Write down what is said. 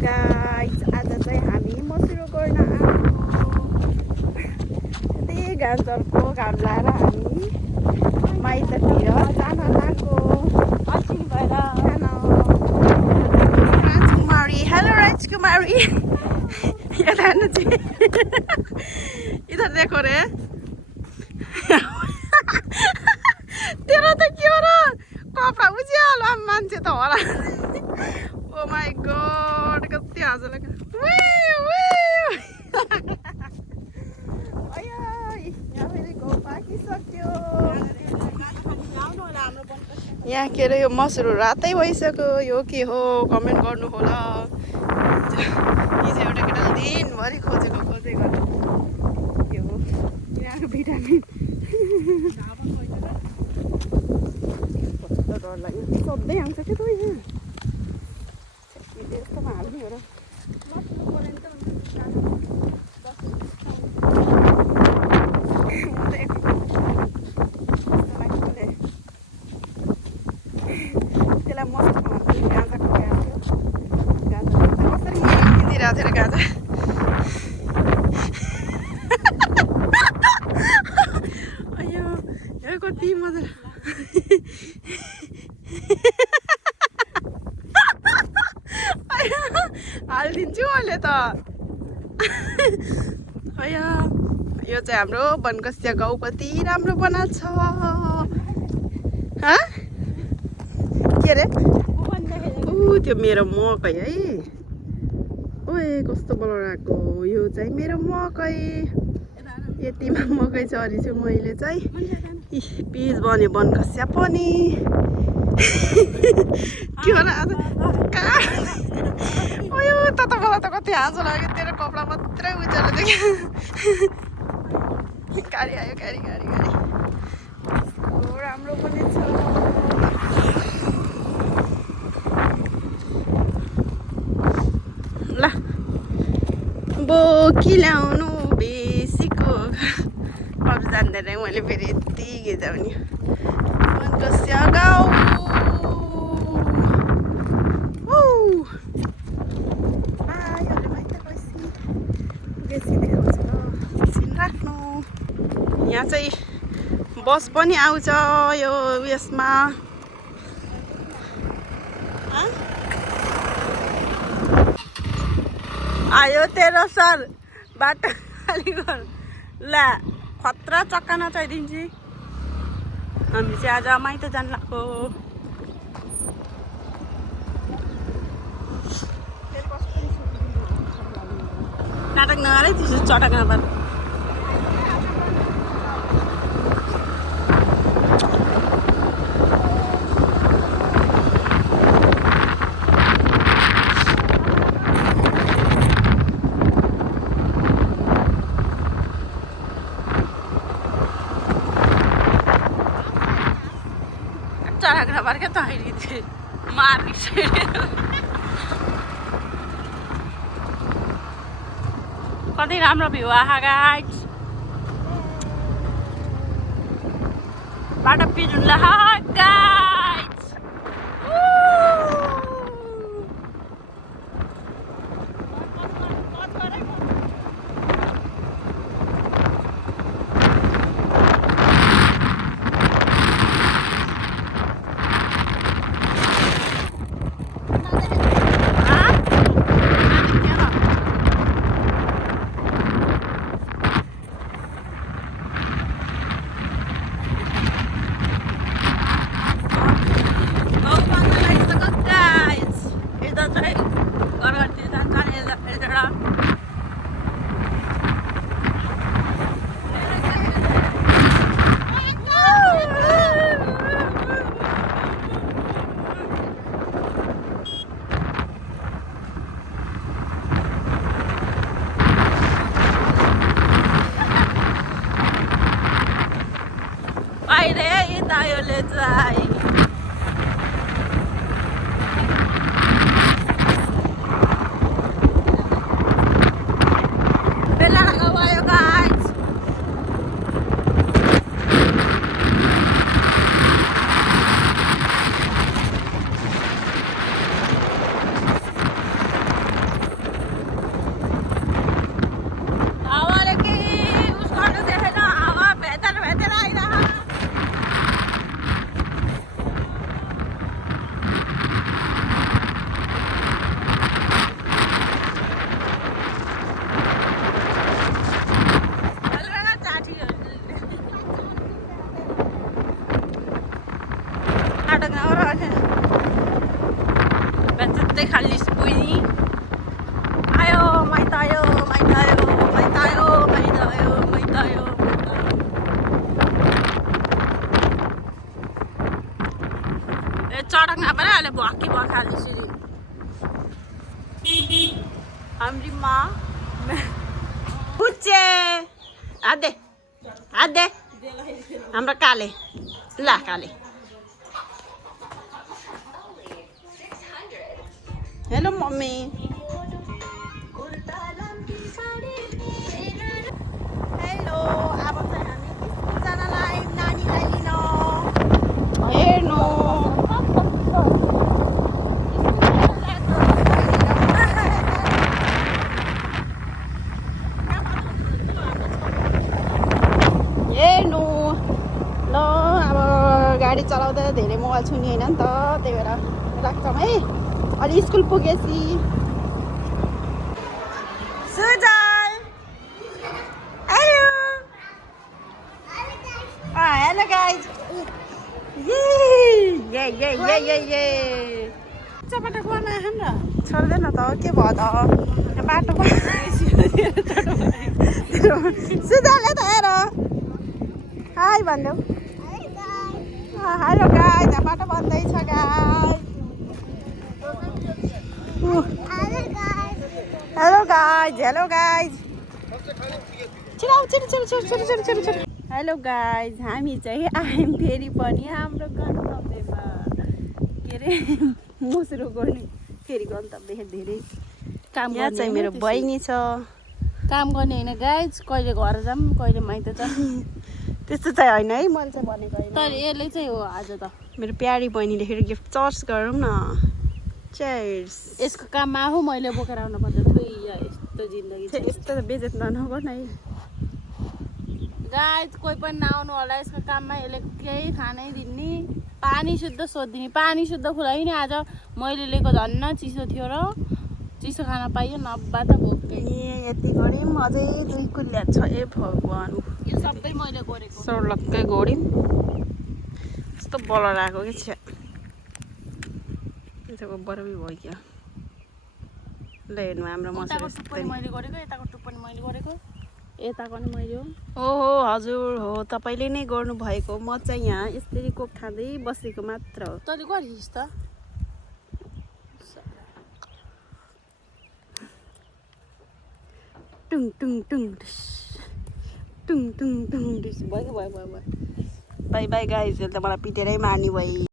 guys आज चाहिँ हामी मसुरो गर्न आएको त्यही गाजरको घाम लाएर हामी माइततिर जान लागेको असिङ भएर राजकुमारी हेलो राजकुमारी यहाँ हेर्नु चाहिँ इधर देखो रे तेरो त के हो र कपडा उज्यालो मान्छे त होला ओ माई गॉड कति हाँसो लाग्यो यहाँ के अरे यो मसुरो रातै भइसक्यो यो के हो कमेन्ट गर्नु होला हिजो एउटा केटाले दिनभरि खोजेको के हो यहाँको भिटामिन डर लाग्यो सधैँ आउँछ क्या त यहाँ यस्तोमा हाल्ने हो र त्यसलाई मसलामा गाजा खुवाएको गाजा कसरी किनिरहेको थियो र गाजा अयो यो कति मजा हालिदिन्छु अहिले त यो चाहिँ हाम्रो बनकसिया गाउँ कति राम्रो बनाएको छ के अरे त्यो मेरो मकै है ओए कस्तो बनाएको यो चाहिँ मेरो मकै यतिमा मकै चरी छु मैले चाहिँ पिज बन्यो बनकसिया पनि के होला आज उयो त मलाई त कति हाँसो लाग्यो तेरो कपडा मात्रै उज्यालो देख्यो गाडी आयो गाडी राम्रो पनि छ ल बोकी ल्याउनु बेसीको अरू जान्दैन मैले फेरि यति गिजाउने बनकसिया गाउँ राख्नु यहाँ चाहिँ बस पनि आउँछ यो उयसमा आयो तेरो सर बाटो खाली गर ला खतरा चक्का नचाइदिन्छु हामी चाहिँ आज माइत जान लाग्यो नाटक नगरे त्यसो चटक नपार चटक नपार क्या त अहिले मार्ने कति राम्रो भ्यू आहा गाइस बाटो पिजुला गाइस खाली बुइनी आयो माइत आयो माइत आयो माइत आयो माइत आयो माइत आयो ए चढक्न पनि अहिले भक्की भयो खाली सिरी हाम्री माँ बुच्चे हात दे हाम्रो काले ल काले हेलो मम्मी हेलो अब चाहिँ हामी स्कुल जानलाई नानीलाई लिन हेर्नु हेर्नु ल अब गाडी चलाउँदा धेरै मोबाइल छुने होइन नि त त्यही भएर राख्छौँ है अलि स्कुल पुगेपछि सुजल हेलो हेलो गाइज ये चपाटा खुवाउन आएन र छोड्दैन त के भयो त बाटोमा सुजलले त हेर हाई भन्देऊ हेलो गाइज बाटो बन्दैछ guys hello guys hello guys हामी चाहिँ आयौँ फेरि पनि हाम्रो गन्तव्यमा के अरे मुसुरो गर्ने फेरि गन्तव्य धेरै काम यहाँ चाहिँ मेरो बहिनी छ काम गर्ने होइन गाइज कहिले घर जाऊँ कहिले माइत जाऊँ त्यस्तो चाहिँ होइन है मैले चाहिँ भनेको होइन तर यसले चाहिँ हो आज त मेरो प्यारी बहिनीले फेरि गिफ्ट चर्च गरौँ न चेयर्स यसको काममा आफू मैले बोकेर आउनु पर्छ यस्तो जिन्दगी यस्तो त बेजेत नगर्नु है गाइज कोही पनि नआउनु होला यसको काममा यसले केही खानै दिने पानी शुद्ध सोधिदिने पानी शुद्ध खुलाइ नि आज मैले लिएको झन्न चिसो थियो र चिसो खान पाइयो नब्बा त भोकै यति गऱ्यौँ अझै 2 कुल्या छ ए भगवान् यो सबै मैले गरेको सर्लक्कै गऱ्यौँ यस्तो बलर आएको कि छ यसको बराबरी भयो क्या ल हेर्नु हाम्रो मसला मैले गरेको यताको टुप पनि मैले गरेको यताको नि मैले हो ओहो हजुर हो तपाईँले नै गर्नु भएको म चाहिँ यहाँ यसरी कोक खाँदै बसेको मात्र हो तैँले गरिस् त टुङ टुङ टुङ टुङ टुङ टुङ भयो बाई बाई गाइज यसले त मलाई पिटेरै मार्ने भयो